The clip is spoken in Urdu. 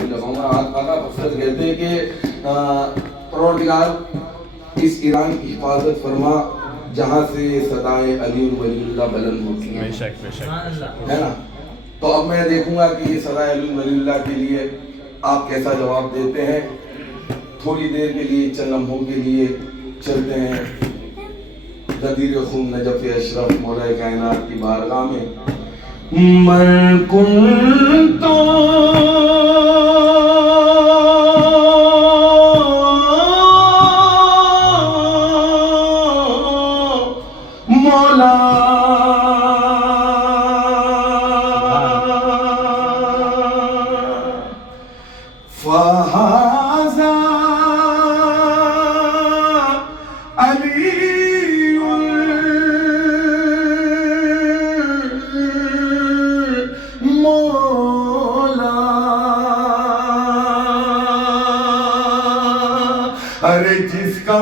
بھی لگاؤں گا. آقا حضرت کہتے ہیں کہ پروردگار اس ایران کی حفاظت فرما جہاں سے صدائے علی ولی اللہ بلند ہوتی ہے. بے شک بے شک ہے نا. تو اب میں دیکھوں گا کہ یہ صدائے علی ولی اللہ کے لیے آپ کیسا جواب دیتے ہیں. تھوڑی دیر کے لیے چند لمحوں کے لیے چلتے ہیں غدیر خم نجف اشرف مولا کائنات کی بارگاہ میں. من کنتو مولا فہذا علی مولا. ارے جس کا